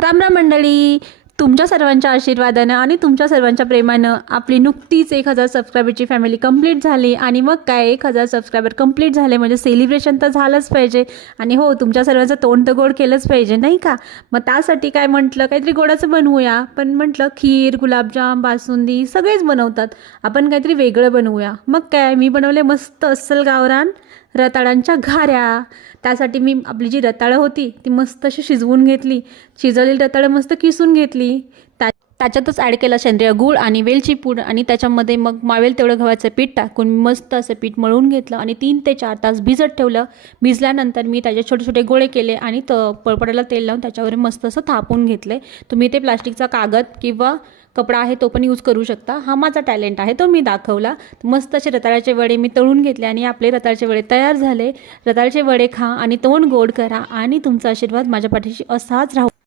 राम राम मंडळी, तुमच्या सर्वांच्या आशीर्वादानं आणि तुमच्या सर्वांच्या प्रेमानं आपली नुकतीच 1000 सबस्क्रायबरची फॅमिली कंप्लीट झाली. आणि मग काय 1000 सबस्क्रायबर कंप्लीट झाले म्हणजे सेलिब्रेशन तर झालंच पाहिजे. आणि हो, तुमच्या सर्वांचं तोंड तर गोड केलंच पाहिजे नाही का. मग त्यासाठी काय म्हटलं, काहीतरी गोडाचं बनवूया. पण म्हटलं खीर, गुलाबजाम, बासुंदी सगळेच बनवतात, आपण काहीतरी वेगळं बनवूया. मग काय मी बनवले मस्त अस्सल गावरान रताळ्यांच्या घाऱ्या. त्यासाठी मी आपली जी रताळं होती ती मस्त अशी शिजवून घेतली. शिजवलेली रताळं मस्त किसून घेतली. त्याच्यातच ॲड केला सेंद्रिय गूळ आणि वेलची पूड. आणि त्याच्यामध्ये मग मावेल तेवढं गव्हाचं पीठ टाकून मस्त असं पीठ मळून घेतलं आणि 3 ते 4 तास भिजत ठेवलं. भिजल्यानंतर मी त्याचे छोटे छोटे गोळे केले आणि पळपटाला तेल लावून त्याच्यावर मस्त असं थापून घेतले. तुम्ही ते प्लास्टिकचा कागद किंवा कपडा आहे तो पण यूज करू शकता. हा माझा टॅलेंट आहे, तो मी दाखवला. मस्त असे रताळ्याचे वडे मी तळून घेतले आणि आपले रताळ्याचे वडे तयार झाले. रताळ्याचे वडे खा आणि तोंड गोड करा आणि तुमचा आशीर्वाद माझ्या पाठीशी असाच राहू.